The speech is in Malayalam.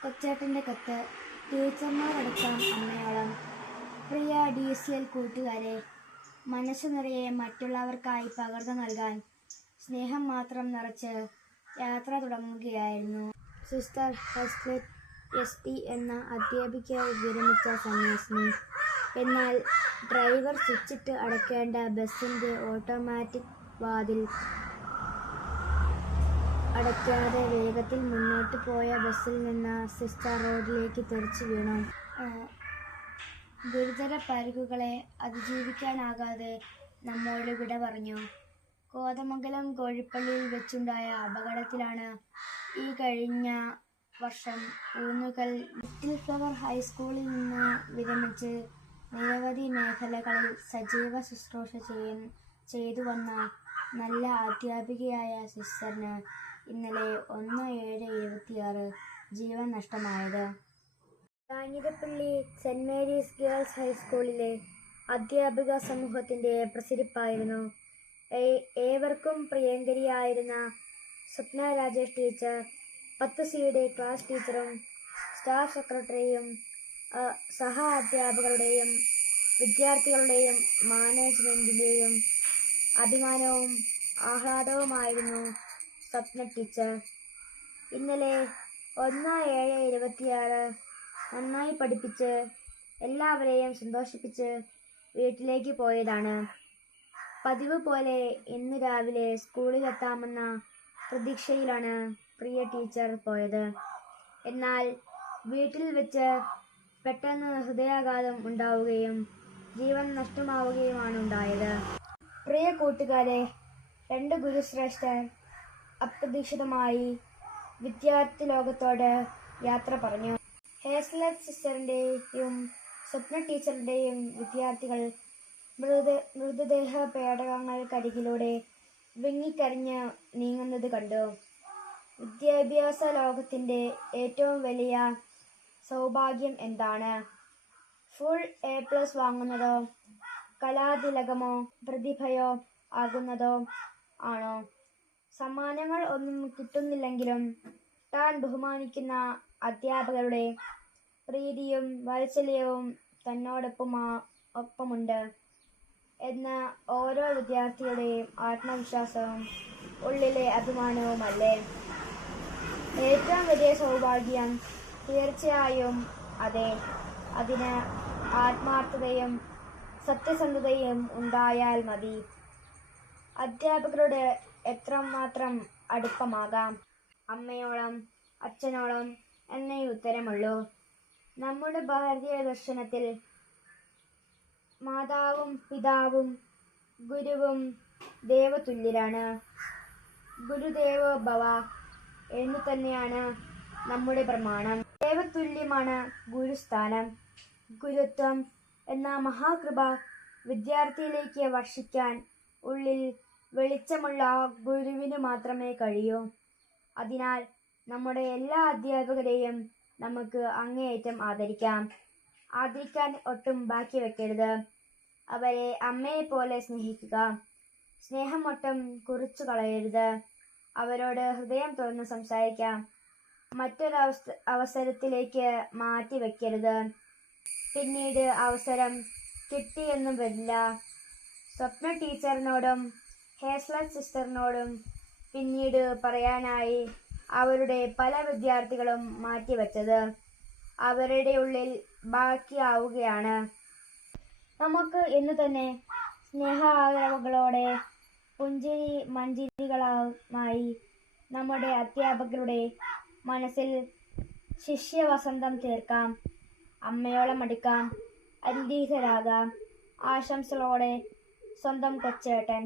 കൊച്ചേട്ടൻ്റെ കത്ത്. ടീച്ചർമാരടക്കം അമ്മയോളം. പ്രിയ DCL കൂട്ടുകാരെ, മനസ്സു നിറയെ മറ്റുള്ളവർക്കായി പകർന്നു നൽകാൻ സ്നേഹം മാത്രം നിറച്ച് യാത്ര തുടങ്ങുകയായിരുന്നു സിസ്റ്റർ ഹെസ്ലറ്റ് ST എന്ന അധ്യാപിക വിരമിച്ച സന്യാസിനി. എന്നാൽ ഡ്രൈവർ സ്വിച്ചിട്ട് അടയ്ക്കേണ്ട ബസ്സിൻ്റെ ഓട്ടോമാറ്റിക് വാതിൽ അടയ്ക്കാതെ വേഗത്തിൽ മുന്നോട്ട് പോയ ബസ്സിൽ നിന്ന് സിസ്റ്റർ റോഡിലേക്ക് തെറിച്ചു വീണു. ഗുരുതര പരിക്കുകളെ അതിജീവിക്കാനാകാതെ നമ്മോട് വിട പറഞ്ഞു. കോതമംഗലം കോഴിപ്പള്ളിയിൽ വെച്ചുണ്ടായ അപകടത്തിലാണ് ഈ കഴിഞ്ഞ വർഷം ഊന്നുകൽ ലിറ്റിൽ ഫ്ലവർ ഹൈസ്കൂളിൽ നിന്ന് വിരമിച്ച് നിരവധി മേഖലകളിൽ സജീവ ശുശ്രൂഷ ചെയ്തു വന്ന നല്ല അധ്യാപികയായ സിസ്റ്ററിന് ഇന്നലെ 1/7/26 ജീവൻ നഷ്ടമായത്. കാഞ്ഞിരപ്പള്ളി സെന്റ് മേരീസ് ഗേൾസ് ഹൈസ്കൂളിലെ അധ്യാപിക സമൂഹത്തിൻ്റെ പ്രസിരിപ്പായിരുന്നു. ഏവർക്കും പ്രിയങ്കരിയായിരുന്ന സ്വപ്ന രാജേഷ് ടീച്ചർ 10Cയുടെ ക്ലാസ് ടീച്ചറും സ്റ്റാഫ് സെക്രട്ടറിയും സഹ അധ്യാപകരുടെയും വിദ്യാർത്ഥികളുടെയും മാനേജ്മെൻറ്റിൻ്റെയും അഭിമാനവും ആഹ്ലാദവുമായിരുന്നു സ്വപ്ന ടീച്ചർ. ഇന്നലെ 1/7/26 നന്നായി പഠിപ്പിച്ച് എല്ലാവരെയും സന്തോഷിപ്പിച്ച് വീട്ടിലേക്ക് പോയതാണ്. പതിവ് പോലെ ഇന്ന് രാവിലെ സ്കൂളിലെത്താമെന്ന പ്രതീക്ഷയിലാണ് പ്രിയ ടീച്ചർ പോയത്. എന്നാൽ വീട്ടിൽ വെച്ച് പെട്ടെന്ന് ഹൃദയാഘാതം ഉണ്ടാവുകയും ജീവൻ നഷ്ടമാവുകയുമാണ് ഉണ്ടായത്. പ്രിയ കൂട്ടുകാരെ, 2 ഗുരുശ്രേഷ്ഠർ അപ്രതീക്ഷിതമായി വിദ്യാർത്ഥി ലോകത്തോട് യാത്ര പറഞ്ഞു. ഹേസ്ലറ്റ് സിസ്റ്ററിൻ്റെയും സ്വപ്ന ടീച്ചറിൻ്റെയും വിദ്യാർത്ഥികൾ മൃതദേഹ പേടകങ്ങൾക്കരികിലൂടെ വിങ്ങിക്കരഞ്ഞ് നീങ്ങുന്നത് കണ്ടു. വിദ്യാഭ്യാസ ലോകത്തിൻ്റെ ഏറ്റവും വലിയ സൗഭാഗ്യം എന്താണ്? ഫുൾ A+ വാങ്ങുന്നതോ കലാതിലകമോ പ്രതിഭയോ ആകുന്നതോ ആണോ? സമ്മാനങ്ങൾ ഒന്നും കിട്ടുന്നില്ലെങ്കിലും താൻ ബഹുമാനിക്കുന്ന അധ്യാപകരുടെ പ്രീതിയും വാത്സല്യവും തന്നോടൊപ്പമുണ്ട് എന്ന ഓരോ വിദ്യാർത്ഥിയുടെയും ആത്മവിശ്വാസവും ഉള്ളിലെ അഭിമാനവുമല്ലേ ഏറ്റവും വലിയ സൗഭാഗ്യം? തീർച്ചയായും അതെ. അതിന് ആത്മാർത്ഥതയും സത്യസന്ധതയും ഉണ്ടായാൽ മതി. അധ്യാപകരോട് എത്രമാത്രം അടുപ്പമാകാം? അമ്മയോളം, അച്ഛനോളം എന്നേ ഉത്തരമുള്ളൂ. നമ്മുടെ ഭാരതീയ ദർശനത്തിൽ മാതാവും പിതാവും ഗുരുവും ദേവതുല്യരാണ്. ഗുരുദേവോ ഭവ എന്നു തന്നെയാണ് നമ്മുടെ പ്രമാണം. ദേവതുല്യമാണ് ഗുരുസ്ഥാനം. ഗുരുത്വം എന്ന മഹാകൃപ വിദ്യാർത്ഥിയിലേക്ക് വർഷിക്കാൻ ഉള്ളിൽ വെളിച്ചമുള്ള ഗുരുവിന് മാത്രമേ കഴിയൂ. അതിനാൽ നമ്മുടെ എല്ലാ അധ്യാപകരെയും നമുക്ക് അങ്ങേയറ്റം ആദരിക്കാൻ ഒട്ടും ബാക്കി വെക്കരുത്. അവരെ അമ്മയെപ്പോലെ സ്നേഹിക്കുക. സ്നേഹം ഒട്ടും കുറിച്ചു കളയരുത്. അവരോട് ഹൃദയം തുറന്ന് സംസാരിക്കാം. മറ്റൊരു അവസരത്തിലേക്ക് മാറ്റി വെക്കരുത്. പിന്നീട് അവസരം കിട്ടിയെന്നും വരില്ല. സ്വപ്ന ടീച്ചറിനോടും ഹേസ്ലറ്റ് സിസ്റ്ററിനോടും പിന്നീട് പറയാനായി അവരുടെ പല വിദ്യാർത്ഥികളും മാറ്റിവെച്ചത് അവരുടെ ഉള്ളിൽ ബാക്കിയാവുകയാണ്. നമുക്ക് ഇന്ന് തന്നെ സ്നേഹാദരവുകളോടെ പുഞ്ചിരി മഞ്ചിരികളുമായി നമ്മുടെ അധ്യാപകരുടെ മനസ്സിൽ ശിഷ്യവസന്തം തീർക്കാം. അമ്മയോളം അടുക്കാം. അനുഗ്രഹീതരാകാം. ആശംസകളോടെ സ്വന്തം കൊച്ചേട്ടൻ.